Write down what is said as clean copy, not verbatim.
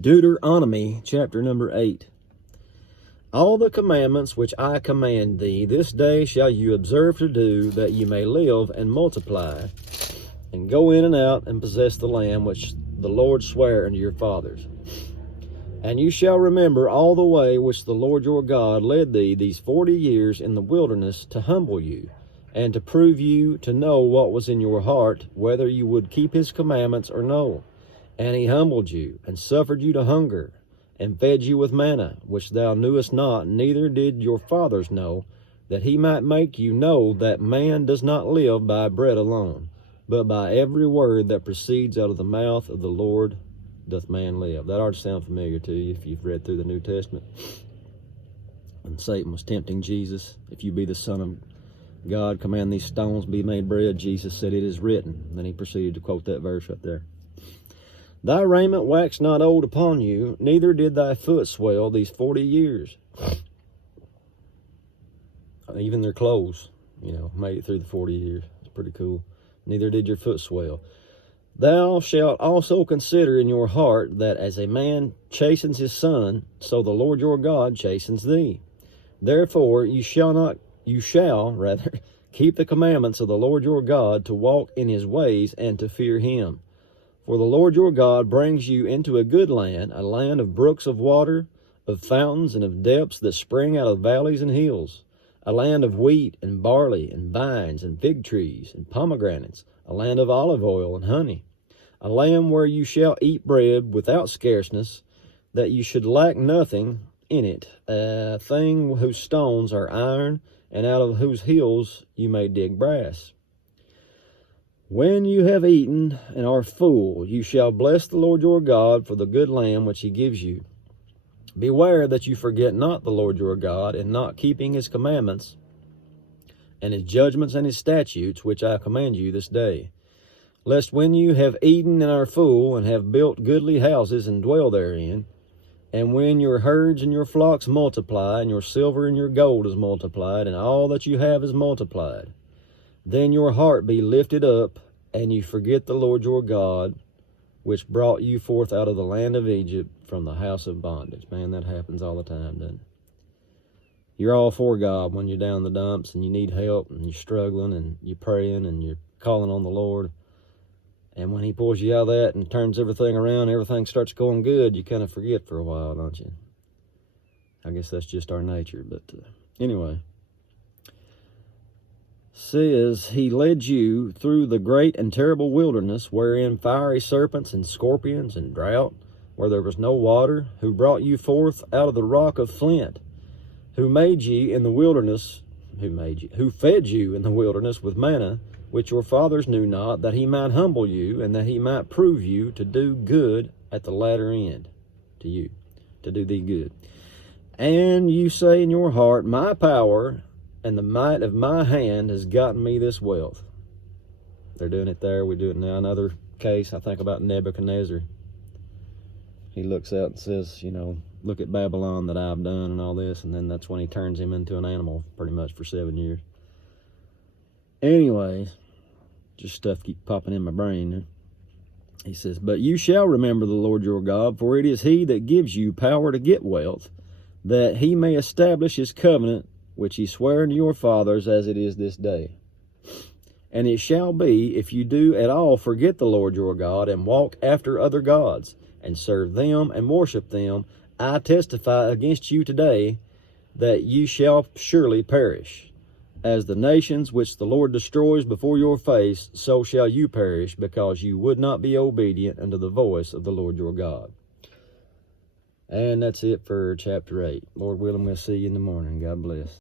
Deuteronomy chapter number 8. All the commandments which I command thee this day shall you observe to do, that you may live and multiply, and go in and out and possess the land which the Lord sware unto your fathers. And you shall remember all the way which the Lord your God led thee these 40 years in the wilderness, to humble you, and to prove you to know what was in your heart, whether you would keep his commandments or no. And he humbled you, and suffered you to hunger, and fed you with manna, which thou knewest not, neither did your fathers know, that he might make you know that man does not live by bread alone, but by every word that proceeds out of the mouth of the Lord doth man live. That ought to sound familiar to you if you've read through the New Testament. When Satan was tempting Jesus, if you be the Son of God, command these stones be made bread. Jesus said, it is written. Then he proceeded to quote that verse right there. Thy raiment waxed not old upon you, neither did thy foot swell these 40 years. Even their clothes, made it through the 40 years. It's pretty cool. Neither did your foot swell. Thou shalt also consider in your heart that as a man chastens his son, so the Lord your God chastens thee. Therefore you shall keep the commandments of the Lord your God, to walk in his ways and to fear him. For the Lord your God brings you into a good land, a land of brooks of water, of fountains and of depths that spring out of valleys and hills, a land of wheat and barley and vines and fig trees and pomegranates, a land of olive oil and honey, a land where you shall eat bread without scarceness, that you should lack nothing in it, a thing whose stones are iron, and out of whose hills you may dig brass. When you have eaten and are full, you shall bless the Lord your God for the good land which he gives you. Beware that you forget not the Lord your God, in not keeping his commandments and his judgments and his statutes, which I command you this day. Lest when you have eaten and are full, and have built goodly houses and dwell therein, and when your herds and your flocks multiply, and your silver and your gold is multiplied, and all that you have is multiplied, then your heart be lifted up, and you forget the Lord your God, which brought you forth out of the land of Egypt from the house of bondage. Man, that happens all the time, doesn't it? You're all for God when you're down in the dumps and you need help and you're struggling and you're praying and you're calling on the Lord. And when he pulls you out of that and turns everything around, everything starts going good, you kind of forget for a while, don't you? I guess that's just our nature, but anyway. Says, he led you through the great and terrible wilderness, wherein fiery serpents and scorpions and drought, where there was no water, who brought you forth out of the rock of flint, who fed you in the wilderness with manna, which your fathers knew not, that he might humble you, and that he might prove you to do good at the latter end, to you, to do thee good. And you say in your heart, my power and the might of my hand has gotten me this wealth. They're doing it there, we do it now. Another case, I think about Nebuchadnezzar. He looks out and says, look at Babylon that I've done and all this, and then that's when he turns him into an animal pretty much for 7 years. Anyways, just stuff keep popping in my brain. He says, but you shall remember the Lord your God, for it is he that gives you power to get wealth, that he may establish his covenant, which he sware unto your fathers, as it is this day. And it shall be, if you do at all forget the Lord your God, and walk after other gods, and serve them and worship them, I testify against you today, that you shall surely perish. As the nations which the Lord destroys before your face, so shall you perish, because you would not be obedient unto the voice of the Lord your God. And that's it for chapter 8. Lord willing, we'll see you in the morning. God bless.